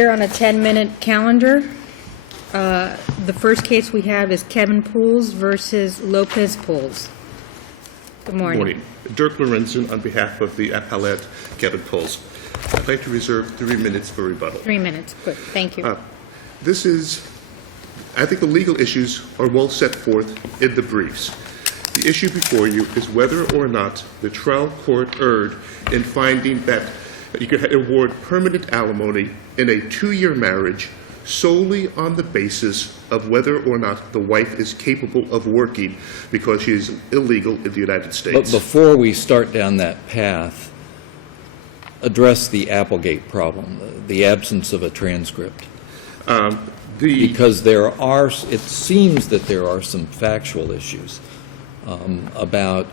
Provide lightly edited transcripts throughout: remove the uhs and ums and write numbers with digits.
Here on a 10-minute calendar. The first case we have is Kevin Puls versus Lopez Puls. Good morning. Good morning. Dirk Lorenzen on behalf of the Appellate, Kevin Puls. I'd like to reserve 3 minutes for rebuttal. 3 minutes. Good. Thank you. I think the legal issues are well set forth in the briefs. The issue before you is whether or not the trial court erred in finding that you could award permanent alimony in a 2-year marriage solely on the basis of whether or not the wife is capable of working because she is illegal in the United States. But before we start down that path, address the Applegate problem, the absence of a transcript. Because it seems that there are some factual issues about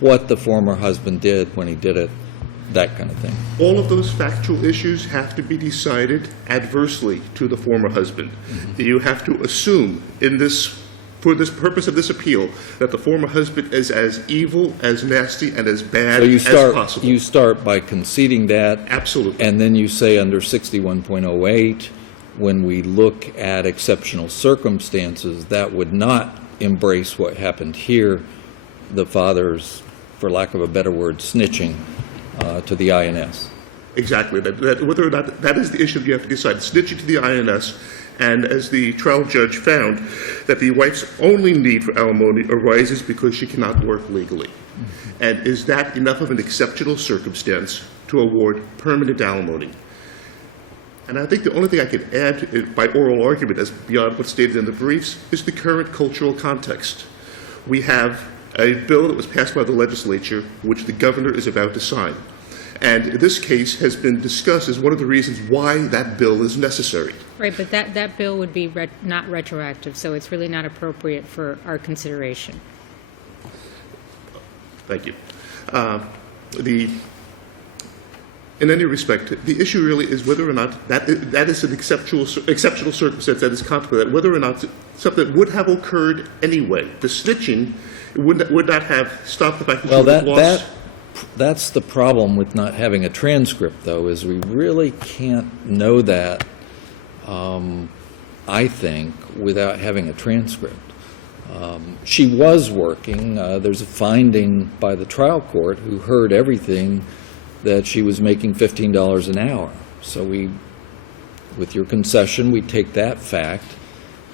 what the former husband did when he did it, that kind of thing. All of those factual issues have to be decided adversely to the former husband. Mm-hmm. You have to assume for this purpose of this appeal, that the former husband is as evil, as nasty, and as bad as possible. You start by conceding that. Absolutely. And then you say under 61.08, when we look at exceptional circumstances, that would not embrace what happened here, the father's, for lack of a better word, snitching to the INS. Exactly. Whether or not that is the issue you have to decide. Snitching to the INS, and as the trial judge found, that the wife's only need for alimony arises because she cannot work legally. Mm-hmm. And is that enough of an exceptional circumstance to award permanent alimony? And I think the only thing I could add by oral argument, as beyond what's stated in the briefs, is the current cultural context. We have a bill that was passed by the legislature, which the governor is about to sign. And this case has been discussed as one of the reasons why that bill is necessary. Right, but that bill would be not retroactive, so it's really not appropriate for our consideration. Thank you. In any respect, the issue really is whether or not that is an exceptional circumstance that is contemplated, whether or not something would have occurred anyway. The snitching would not have stopped the fact that she was lost. That's the problem with not having a transcript, though, is we really can't know that, I think, without having a transcript. She was working. There's a finding by the trial court who heard everything that she was making $15 an hour. So with your concession, we take that fact,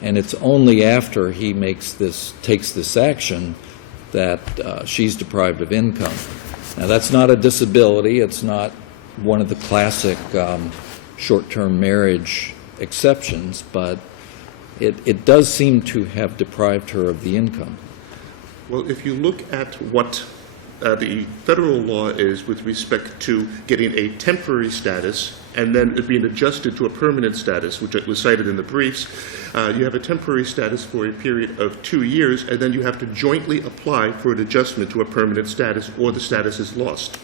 and it's only after he takes this action that she's deprived of income. Now, that's not a disability. It's not one of the classic short-term marriage exceptions, but it does seem to have deprived her of the income. Well, if you look at what the federal law is with respect to getting a temporary status and then it being adjusted to a permanent status, which was cited in the briefs, you have a temporary status for a period of 2 years, and then you have to jointly apply for an adjustment to a permanent status, or the status is lost.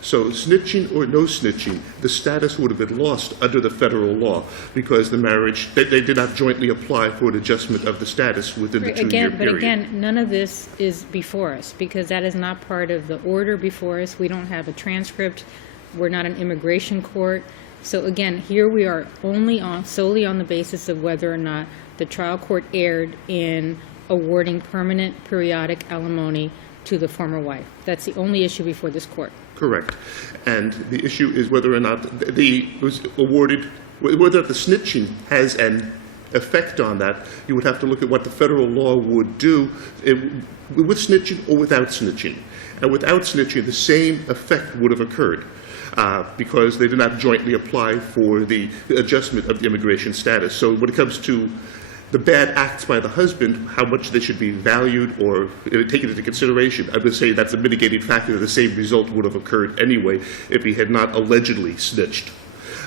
So snitching or no snitching, the status would have been lost under the federal law because the marriage, they did not jointly apply for an adjustment of the status within the 2-year period. But again, none of this is before us because that is not part of the order before us. We don't have a transcript. We're not an immigration court. So again, here we are solely on the basis of whether or not the trial court erred in awarding permanent periodic alimony to the former wife. That's the only issue before this court. Correct. And the issue is whether or not it was awarded, whether the snitching has an effect on that. You would have to look at what the federal law would do with snitching or without snitching. And without snitching, the same effect would have occurred because they did not jointly apply for the adjustment of the immigration status. So when it comes to the bad acts by the husband, how much they should be valued or taken into consideration, I would say that's a mitigating factor. The same result would have occurred anyway if he had not allegedly snitched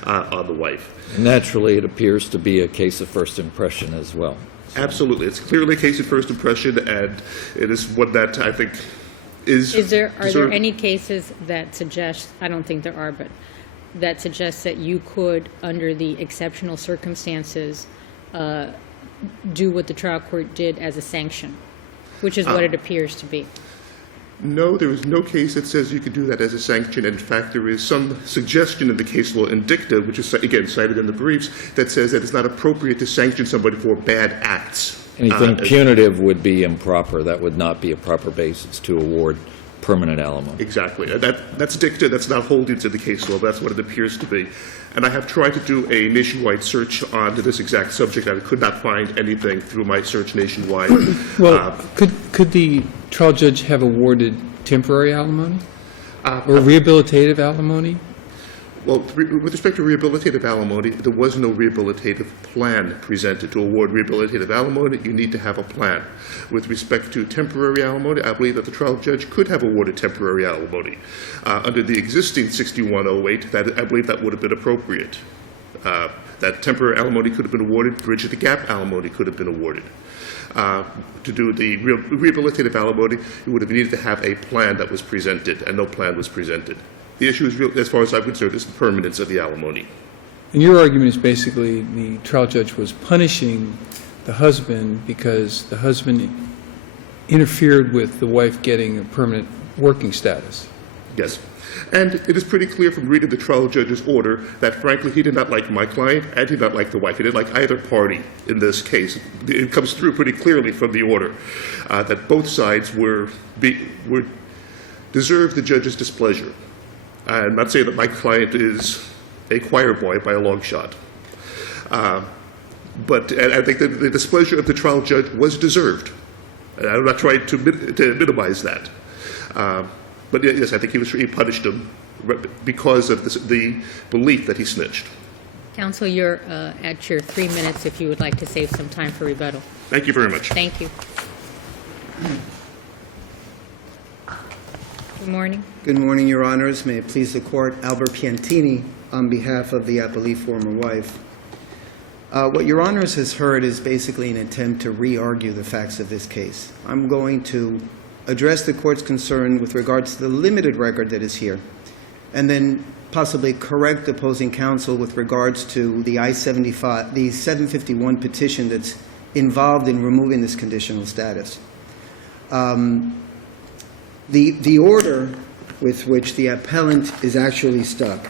on the wife. Naturally, it appears to be a case of first impression as well. Absolutely. It's clearly a case of first impression, and it is one that I think are there any cases that suggest, I don't think there are, but that suggests that you could, under the exceptional circumstances, do what the trial court did as a sanction, which is what it appears to be? No, there is no case that says you could do that as a sanction. In fact, there is some suggestion in the case law in dicta, which is, again, cited in the briefs, that says that it's not appropriate to sanction somebody for bad acts. Anything punitive would be improper. That would not be a proper basis to award permanent alimony. Exactly. That's dicta. That's not holding to the case law, but that's what it appears to be. And I have tried to do a nationwide search on this exact subject. I could not find anything through my search nationwide. Well, could the trial judge have awarded temporary alimony or rehabilitative alimony? Well, with respect to rehabilitative alimony, there was no rehabilitative plan presented. To award rehabilitative alimony, you need to have a plan. With respect to temporary alimony, I believe that the trial judge could have awarded temporary alimony. Under the existing 6108, I believe that would have been appropriate. That temporary alimony could have been awarded, bridge the gap alimony could have been awarded. To do the rehabilitative alimony, you would have needed to have a plan that was presented, and no plan was presented. The issue is, as far as I'm concerned, is the permanence of the alimony. And your argument is basically the trial judge was punishing the husband because the husband interfered with the wife getting a permanent working status. Yes. And it is pretty clear from reading the trial judge's order that, frankly, he did not like my client and he did not like the wife. He didn't like either party in this case. It comes through pretty clearly from the order that both sides deserved the judge's displeasure. I'm not saying that my client is a choir boy by a long shot. But I think that the displeasure of the trial judge was deserved. And I'm not trying to minimize that. But yes, I think he punished him because of the belief that he snitched. Counsel, you're at your 3 minutes if you would like to save some time for rebuttal. Thank you very much. Thank you. Good morning. Good morning, Your Honors. May it please the Court, Albert Piantini on behalf of the appellee former wife. What Your Honors has heard is basically an attempt to re-argue the facts of this case. I'm going to address the Court's concern with regards to the limited record that is here, and then possibly correct opposing counsel with regards to the I-75, the 751 petition that's involved in removing this conditional status. The order with which the appellant is actually stuck,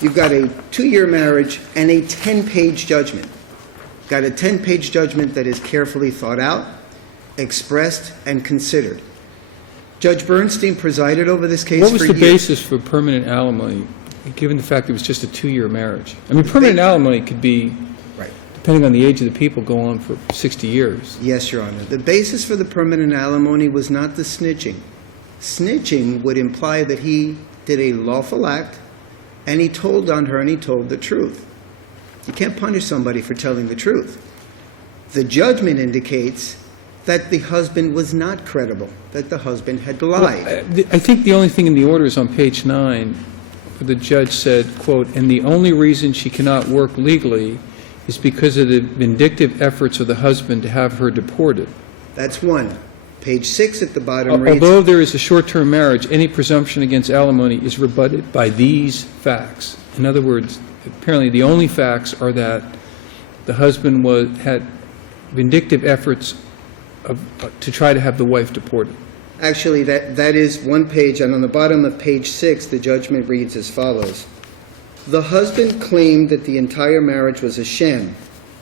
you've got a 2-year marriage and a 10-page judgment. You've got a 10-page judgment that is carefully thought out, expressed, and considered. Judge Bernstein presided over this case for years. What was the basis for permanent alimony, given the fact it was just a 2-year marriage? I mean, permanent alimony could be, Right. depending on the age of the people, go on for 60 years. Yes, Your Honor. The basis for the permanent alimony was not the snitching. Snitching would imply that he did a lawful act, and he told on her, and he told the truth. You can't punish somebody for telling the truth. The judgment indicates that the husband was not credible, that the husband had lied. Well, I think the only thing in the order is on page 9, where the judge said, quote, "And the only reason she cannot work legally is because of the vindictive efforts of the husband to have her deported." That's one. Page 6 at the bottom reads, Although there is a short-term marriage, any presumption against alimony is rebutted by these facts. In other words, apparently the only facts are that the husband had vindictive efforts to try to have the wife deported. Actually, that is one page, and on the bottom of page 6, the judgment reads as follows. The husband claimed that the entire marriage was a sham,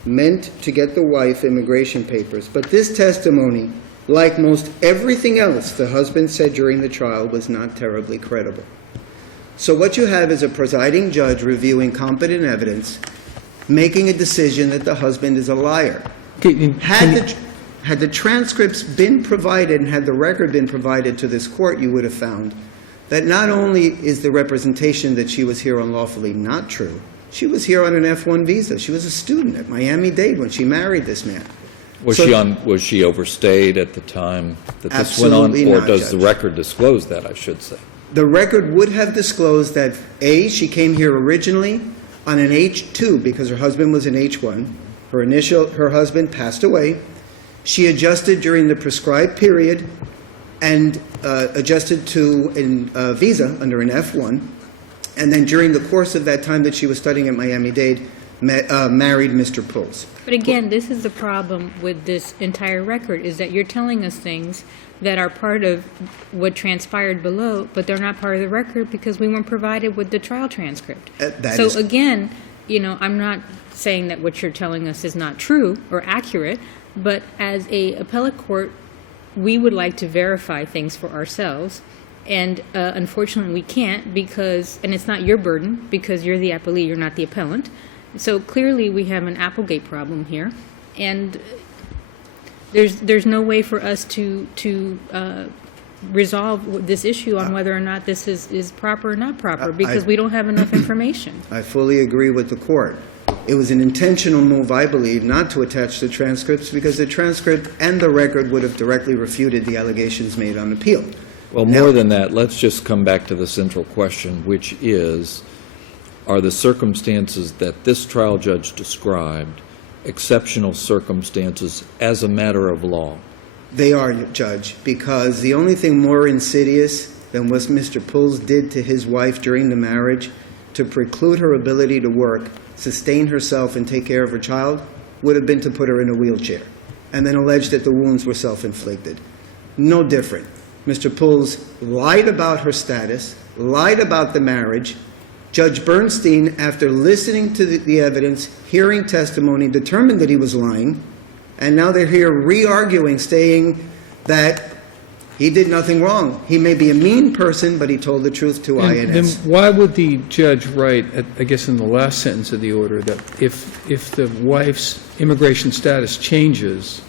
meant to get the wife immigration papers. But this testimony, like most everything else the husband said during the trial, was not terribly credible. So what you have is a presiding judge reviewing competent evidence, making a decision that the husband is a liar. Okay, Had the transcripts been provided and had the record been provided to this court, you would have found that not only is the representation that she was here unlawfully not true, she was here on an F-1 visa. She was a student at Miami-Dade when she married this man. Was she overstayed at the time that this went on? Absolutely Or not, does the Judge. record disclose that, I should say? The record would have disclosed that, A, she came here originally on an H-2 because her husband was an H-1. Her husband passed away. She adjusted during the prescribed period and adjusted to a visa under an F-1. And then during the course of that time that she was studying at Miami-Dade, married Mr. Puls. But again, this is the problem with this entire record, is that you're telling us things that are part of what transpired below, but they're not part of the record because we weren't provided with the trial transcript. So again, I'm not saying that what you're telling us is not true or accurate, but as a appellate court, we would like to verify things for ourselves. And unfortunately, we can't because, and it's not your burden because you're the appellee, you're not the appellant. So clearly, we have an Applegate problem here, and there's no way for us to resolve this issue on whether or not this is proper or not proper because we don't have enough information. I fully agree with the court. It was an intentional move, I believe, not to attach the transcripts because the transcript and the record would have directly refuted the allegations made on appeal. Well, more than that, let's just come back to the central question, which is, are the circumstances that this trial judge described exceptional circumstances as a matter of law? They are, Judge, because the only thing more insidious than what Mr. Puls did to his wife during the marriage to preclude her ability to work, sustain herself, and take care of her child would have been to put her in a wheelchair and then allege that the wounds were self-inflicted. No different. Mr. Puls lied about her status, lied about the marriage. Judge Bernstein, after listening to the evidence, hearing testimony, determined that he was lying, and now they're here re-arguing, saying that he did nothing wrong. He may be a mean person, but he told the truth to INS. Then why would the judge write, I guess in the last sentence of the order, that if the wife's immigration status changes,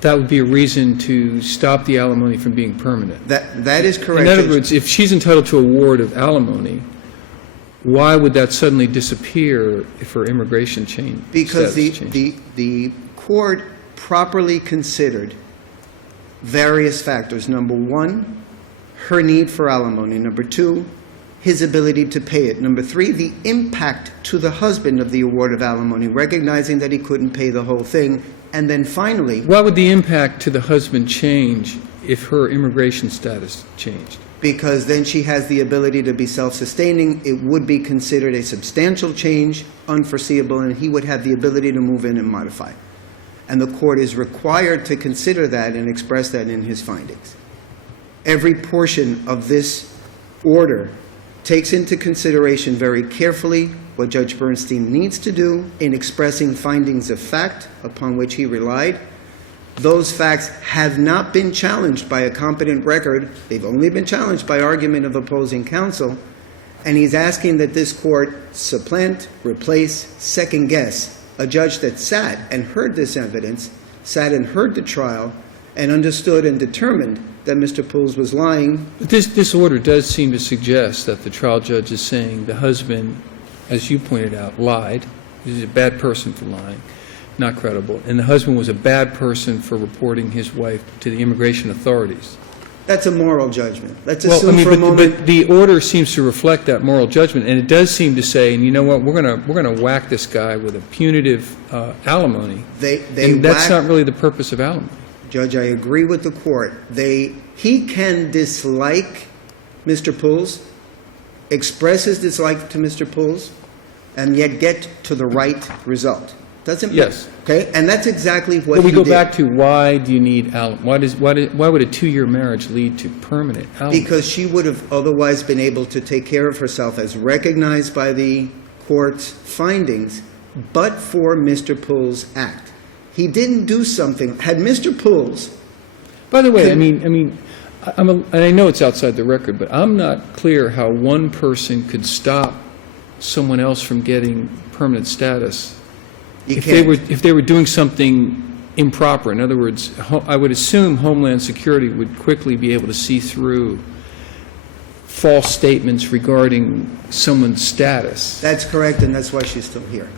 that would be a reason to stop the alimony from being permanent? That is correct. In other words, if she's entitled to a award of alimony, why would that suddenly disappear if her immigration change? Because the court properly considered various factors. Number one, her need for alimony. Number two, his ability to pay it. Number three, the impact to the husband of the award of alimony, recognizing that he couldn't pay the whole thing. And then finally... Why would the impact to the husband change if her immigration status changed? Because then she has the ability to be self-sustaining. It would be considered a substantial change, unforeseeable, and he would have the ability to move in and modify. And the court is required to consider that and express that in his findings. Every portion of this order takes into consideration very carefully what Judge Bernstein needs to do in expressing findings of fact upon which he relied. Those facts have not been challenged by a competent record. They've only been challenged by argument of opposing counsel. And he's asking that this court supplant, replace, second-guess a judge that sat and heard this evidence, sat and heard the trial, and understood and determined that Mr. Puls was lying. But this order does seem to suggest that the trial judge is saying the husband, as you pointed out, lied. He's a bad person for lying, not credible. And the husband was a bad person for reporting his wife to the immigration authorities. That's a moral judgment. Let's assume for a moment... But the order seems to reflect that moral judgment, and it does seem to say, and you know what, we're going to whack this guy with a punitive alimony. And that's not really the purpose of alimony. Judge, I agree with the court. He can dislike Mr. Puls, express his dislike to Mr. Puls, and yet get to the right result. Doesn't yes. Okay, and that's exactly what we he go did. back to why do you need alimony? Why would a 2-year marriage lead to permanent alimony? Because she would have otherwise been able to take care of herself as recognized by the court's findings, but for Mr. Puls' act. He didn't do something. Had Mr. Puls... By the way, and I know it's outside the record, but I'm not clear how one person could stop someone else from getting permanent status if they were doing something improper. In other words, I would assume Homeland Security would quickly be able to see through false statements regarding someone's status. That's correct, and that's why she's still here.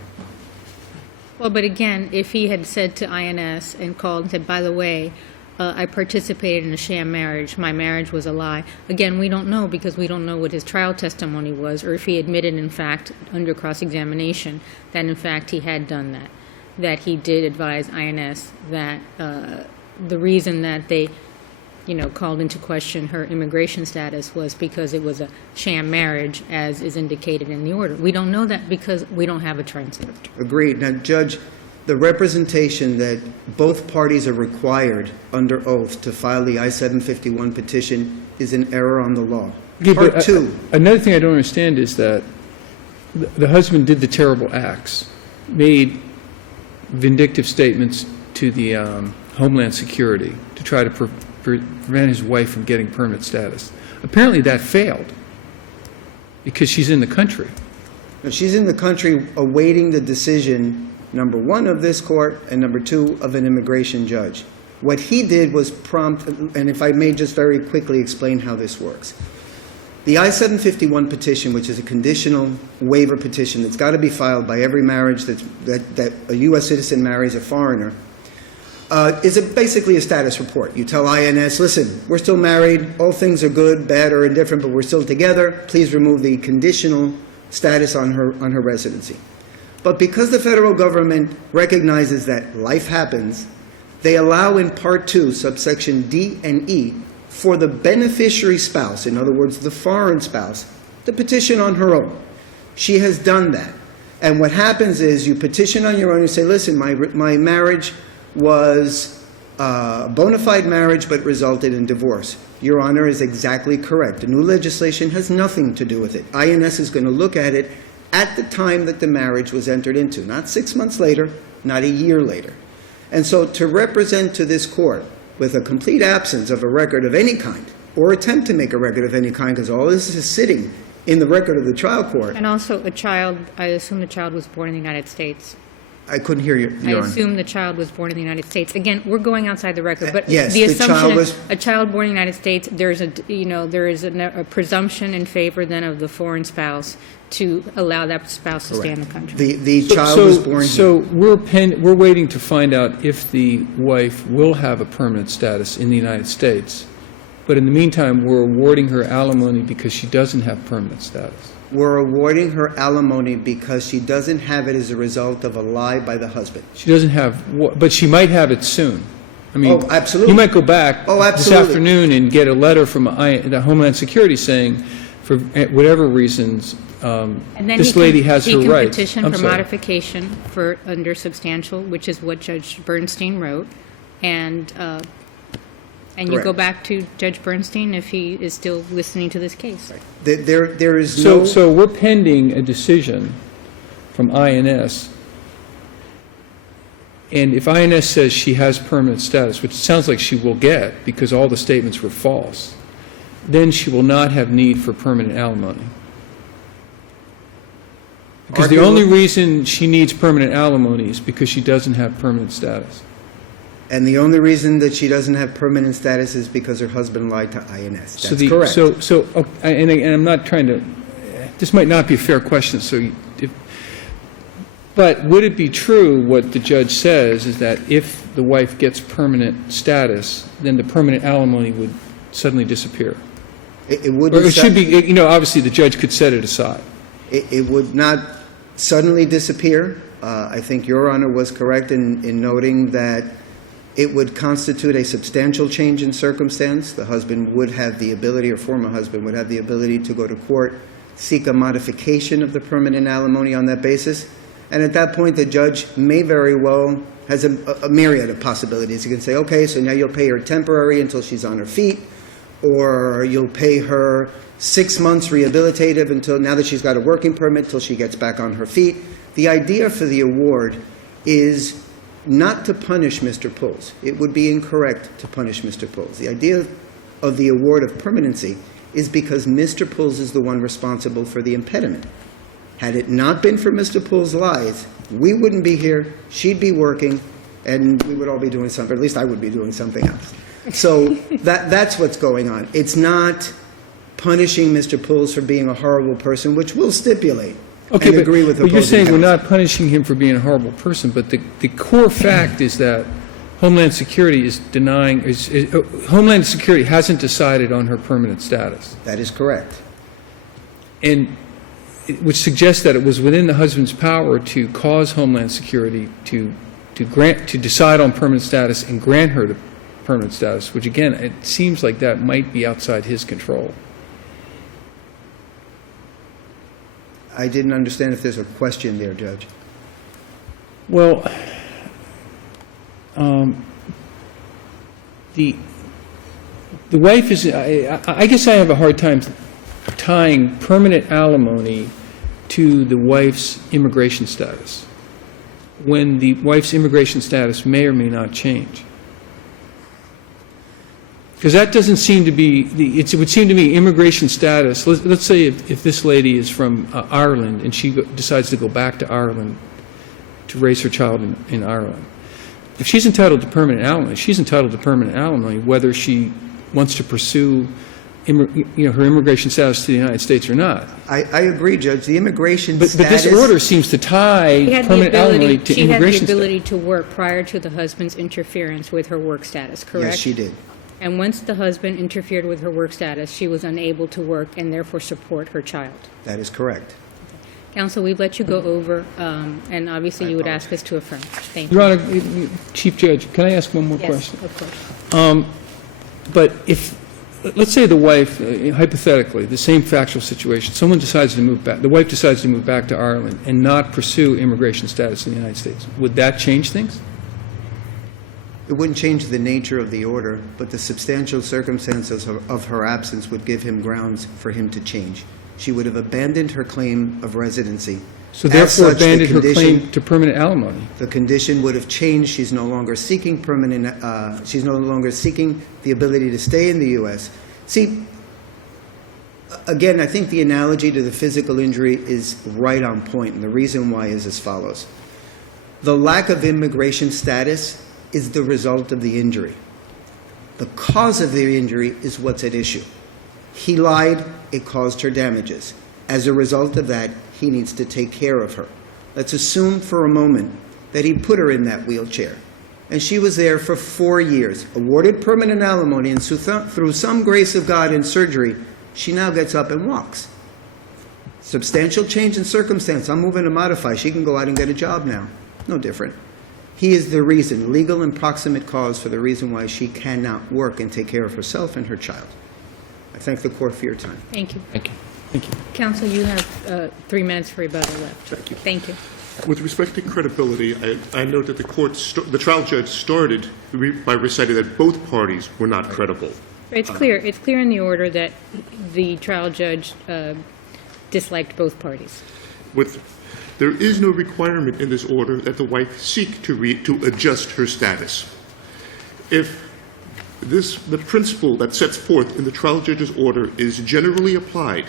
Well, but again, if he had said to INS and called and said, by the way, I participated in a sham marriage, my marriage was a lie. Again, we don't know because we don't know what his trial testimony was or if he admitted, in fact, under cross-examination, that in fact he had done that he did advise INS that the reason that they, called into question her immigration status was because it was a sham marriage, as is indicated in the order. We don't know that because we don't have a transcript. Agreed. Now, Judge, the representation that both parties are required under oath to file the I-751 petition is an error on the law. Okay, but Part two, another thing I don't understand is that the husband did the terrible acts, made vindictive statements to the Homeland Security to try to prevent his wife from getting permanent status. Apparently that failed because she's in the country. she's in the country awaiting the decision, number one, of this court, and number two, of an immigration judge. What he did was prompt, and if I may just very quickly explain how this works. The I-751 petition, which is a conditional waiver petition that's got to be filed by every marriage that a U.S. citizen marries a foreigner, is basically a status report. You tell INS, listen, we're still married, all things are good, bad, or indifferent, but we're still together. Please remove the conditional status on her residency. But because the federal government recognizes that life happens, they allow in Part 2, subsection D and E, for the beneficiary spouse, in other words, the foreign spouse, to petition on her own. She has done that. And what happens is you petition on your own, you say, listen, my marriage was a bona fide marriage but resulted in divorce. Your Honor is exactly correct. The new legislation has nothing to do with it. INS is going to look at it at the time that the marriage was entered into, not 6 months later, not a year later. And so to represent to this court with a complete absence of a record of any kind, or attempt to make a record of any kind, because all this is sitting in the record of the trial court. And also a child, I assume the child was born in the United States. I couldn't hear you, I Your Honor. assume the child was born in the United States. Again, we're going outside the record, but Yes, the the child assumption was- is a child born in the United States, there is a presumption in favor then of the foreign spouse to allow that spouse to stay in the country. The child was born here. So we're waiting to find out if the wife will have a permanent status in the United States. But in the meantime, we're awarding her alimony because she doesn't have permanent status. We're awarding her alimony because she doesn't have it as a result of a lie by the husband. She doesn't have, but she might have it soon. I mean, Oh, absolutely. You might go back Oh, this absolutely. afternoon and get a letter from the Homeland Security saying, for whatever reasons, And then this lady has her He can rights. petition I'm for sorry. modification for under substantial, which is what Judge Bernstein wrote, and you go Correct. back to Judge Bernstein if he is still listening to this case. There is no... So we're pending a decision from INS, and if INS says she has permanent status, which it sounds like she will get because all the statements were false, then she will not have need for permanent alimony. Because the only reason she needs permanent alimony is because she doesn't have permanent status. And the only reason that she doesn't have permanent status is because her husband lied to INS. That's correct. And I'm not trying to, this might not be a fair question, but would it be true what the judge says is that if the wife gets permanent status, then the permanent alimony would suddenly disappear? It would Or it should be, obviously the judge could set it aside. It would not suddenly disappear. I think Your Honor was correct in noting that it would constitute a substantial change in circumstance. The husband would have the ability, or former husband would have the ability to go to court, seek a modification of the permanent alimony on that basis. And at that point, the judge may very well, has a myriad of possibilities. He can say, okay, so now you'll pay her temporary until she's on her feet, or you'll pay her 6 months rehabilitative until, now that she's got a working permit, till she gets back on her feet. The idea for the award is not to punish Mr. Puls. It would be incorrect to punish Mr. Puls. The idea of the award of permanency is because Mr. Puls is the one responsible for the impediment. Had it not been for Mr. Puls' lies, we wouldn't be here, she'd be working, and we would all be doing something, or at least I would be doing something else. So that's what's going on. It's not punishing Mr. Puls for being a horrible person, which we'll stipulate. Okay, and agree with but you're saying we're opposing not punishing him for being a horrible person, but the core fact is that Homeland Security is denying, Homeland Security hasn't decided on her permanent status, counsel. That is correct. and which suggests that it was within the husband's power to cause Homeland Security to decide on permanent status and grant her the permanent status, which again, it seems like that might be outside his control. I didn't understand if there's a question there, Judge. Well, the wife is, I guess I have a hard time tying permanent alimony to the wife's immigration status, when the wife's immigration status may or may not change. Because that doesn't seem to be, it would seem to me immigration status, let's say if this lady is from Ireland and she decides to go back to Ireland to raise her child in Ireland. If she's entitled to permanent alimony, she's entitled to permanent alimony whether she wants to pursue her immigration status to the United States or not. I agree, Judge. The immigration But status... this order seems to tie permanent alimony to she had immigration the status. ability to work prior to the husband's interference with her work status, correct? Yes, she did. And once the husband interfered with her work status, she was unable to work and therefore support her child. That is correct. Counsel, we've let you go over, and obviously you would ask us to affirm. Thank you. Your Honor, Chief Judge, can I ask one more question? Yes, of course. But if, let's say the wife, hypothetically, the same factual situation, someone decides to move back, the wife decides to move back to Ireland and not pursue immigration status in the United States, would that change things? It wouldn't change the nature of the order, but the substantial circumstances of her absence would give him grounds for him to change. She would have abandoned her claim of residency. So As therefore such, the abandoned her condition- claim to permanent alimony. The condition would have changed. She's no longer seeking she's no longer seeking the ability to stay in the U.S. See, again, I think the analogy to the physical injury is right on point, and the reason why is as follows. The lack of immigration status is the result of the injury. The cause of the injury is what's at issue. He lied, it caused her damages. As a result of that, he needs to take care of her. Let's assume for a moment that he put her in that wheelchair, and she was there for 4 years, awarded permanent alimony, and through some grace of God and surgery, she now gets up and walks. Substantial change in circumstance. I'm moving to modify. She can go out and get a job now. No different. He is the reason, legal and proximate cause for the reason why she cannot work and take care of herself and her child. I thank the court for your time. Thank you. Thank you. Counsel, you have 3 minutes for rebuttal left. Thank you. Thank you. With respect to credibility, I note that the trial judge started by reciting that both parties were not credible. It's clear. It's clear in the order that the trial judge disliked both parties. There is no requirement in this order that the wife seek to adjust her status. If the principle that sets forth in the trial judge's order is generally applied,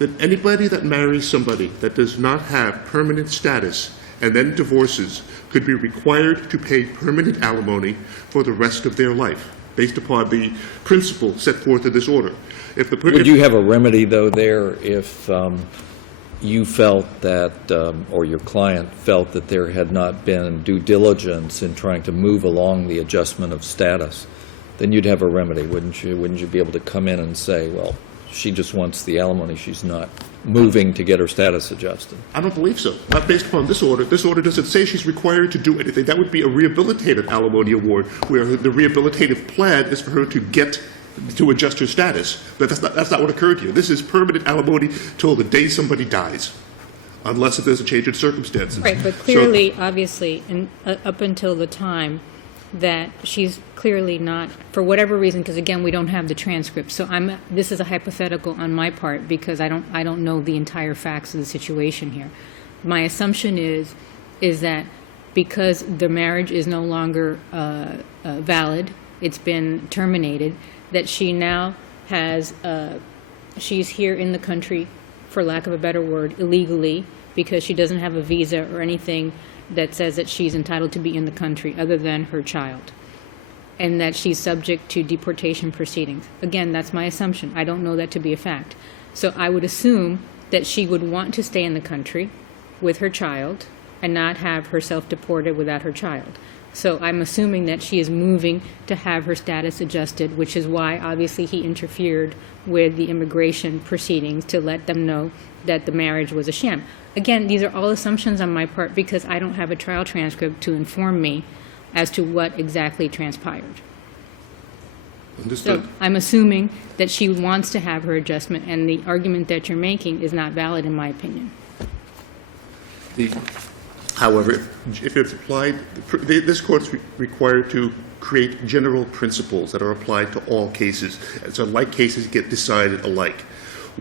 that anybody that marries somebody that does not have permanent status and then divorces could be required to pay permanent alimony for the rest of their life, based upon the principle set forth in this order. Would you have a remedy, though, there if you felt that, or your client felt that there had not been due diligence in trying to move along the adjustment of status? Then you'd have a remedy, wouldn't you? Wouldn't you be able to come in and say, well, she just wants the alimony, she's not moving to get her status adjusted? I don't believe so. Not based upon this order. This order doesn't say she's required to do anything. That would be a rehabilitative alimony award, where the rehabilitative plan is for her to adjust her status. But that's not what occurred here. This is permanent alimony till the day somebody dies, unless if there's a change in circumstances. Right, but clearly, obviously, up until the time that she's clearly not, for whatever reason, because again, we don't have the transcript. So this is a hypothetical on my part because I don't know the entire facts of the situation here. My assumption is that because the marriage is no longer valid, it's been terminated, that she now has, she's here in the country, for lack of a better word, illegally, because she doesn't have a visa or anything that says that she's entitled to be in the country other than her child, and that she's subject to deportation proceedings. Again, that's my assumption. I don't know that to be a fact. So I would assume that she would want to stay in the country with her child and not have herself deported without her child. So I'm assuming that she is moving to have her status adjusted, which is why obviously he interfered with the immigration proceedings to let them know that the marriage was a sham. Again, these are all assumptions on my part because I don't have a trial transcript to inform me as to what exactly transpired. Understood. So I'm assuming that she wants to have her adjustment, and the argument that you're making is not valid in my opinion. However, if it's applied, this court's required to create general principles that are applied to all cases, and so like cases get decided alike.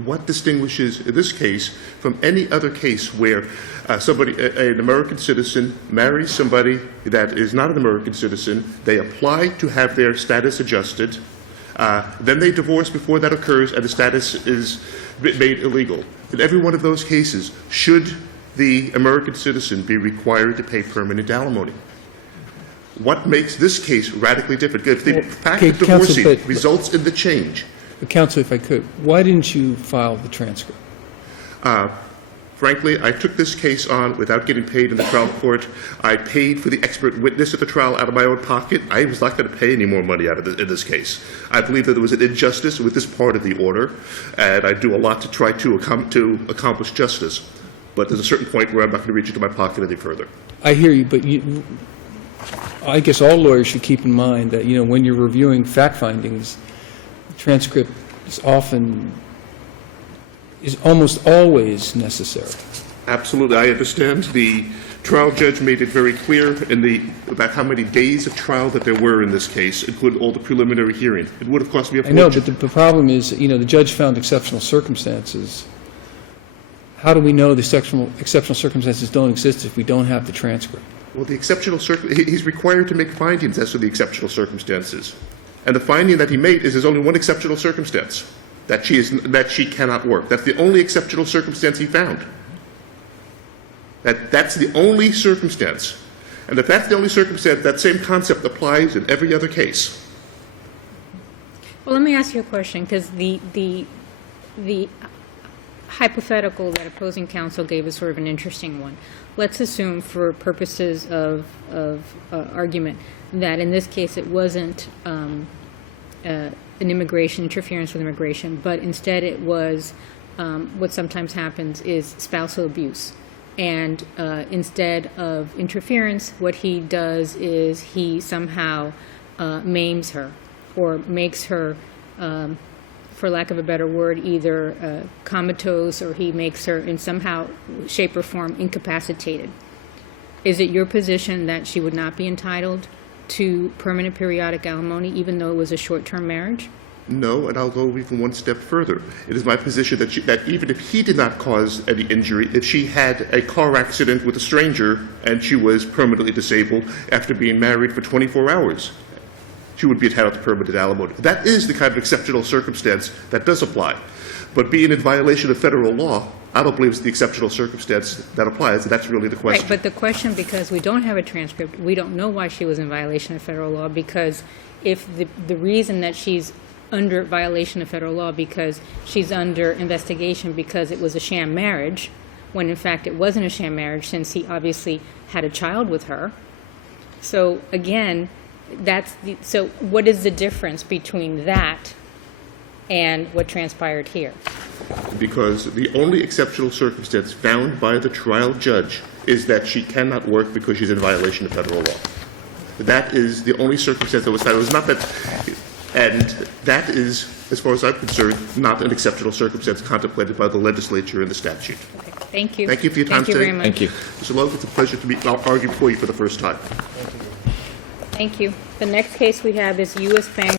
What distinguishes this case from any other case where an American citizen marries somebody that is not an American citizen, they apply to have their status adjusted, then they divorce before that occurs, and the status is made illegal. In every one of those cases, should the American citizen be required to pay permanent alimony? What makes this case radically different? If the fact of divorcing results in the change. But counsel, if I could, why didn't you file the transcript? Frankly, I took this case on without getting paid in the trial court. I paid for the expert witness at the trial out of my own pocket. I was not going to pay any more money out of in this case. I believe that there was an injustice with this part of the order, and I do a lot to try to accomplish justice. But there's a certain point where I'm not going to reach into my pocket any further. I hear you, but I guess all lawyers should keep in mind that, when you're reviewing fact findings, the transcript is almost always necessary. Absolutely, I understand. The trial judge made it very clear about how many days of trial that there were in this case, including all the preliminary hearing. It would have cost me a fortune. I know, but the problem is, the judge found exceptional circumstances. How do we know the exceptional circumstances don't exist if we don't have the transcript? Well, he's required to make findings as to the exceptional circumstances. And the finding that he made is there's only one exceptional circumstance, that she cannot work. That's the only exceptional circumstance he found. That's the only circumstance. And if that's the only circumstance, that same concept applies in every other case. Well, let me ask you a question, because the hypothetical that opposing counsel gave is sort of an interesting one. Let's assume, for purposes of argument, that in this case it wasn't an interference with immigration, but instead it was what sometimes happens is spousal abuse. And instead of interference, what he does is he somehow maims her, or makes her, for lack of a better word, either comatose, or he makes her in somehow, shape or form, incapacitated. Is it your position that she would not be entitled to permanent periodic alimony, even though it was a short-term marriage? No, and I'll go even one step further. It is my position that even if he did not cause any injury, if she had a car accident with a stranger and she was permanently disabled after being married for 24 hours, she would be entitled to permanent alimony. That is the kind of exceptional circumstance that does apply. But being in violation of federal law, I don't believe it's the exceptional circumstance that applies, and that's really the question. Right, but the question, because we don't have a transcript, we don't know why she was in violation of federal law, because if the reason that she's under violation of federal law because she's under investigation because it was a sham marriage, when in fact it wasn't a sham marriage, since he obviously had a child with her. So again, so what is the difference between that and what transpired here? Because the only exceptional circumstance found by the trial judge is that she cannot work because she's in violation of federal law. That is the only circumstance that was found. It was not that, and that is, as far as I'm concerned, not an exceptional circumstance contemplated by the legislature in the statute. Okay, thank you. Thank you for your time today. today. Thank you very Thank much. you. Mr. Lowe, it's a pleasure to argue before you for the first time. Thank you. The next case we have is U.S. Bank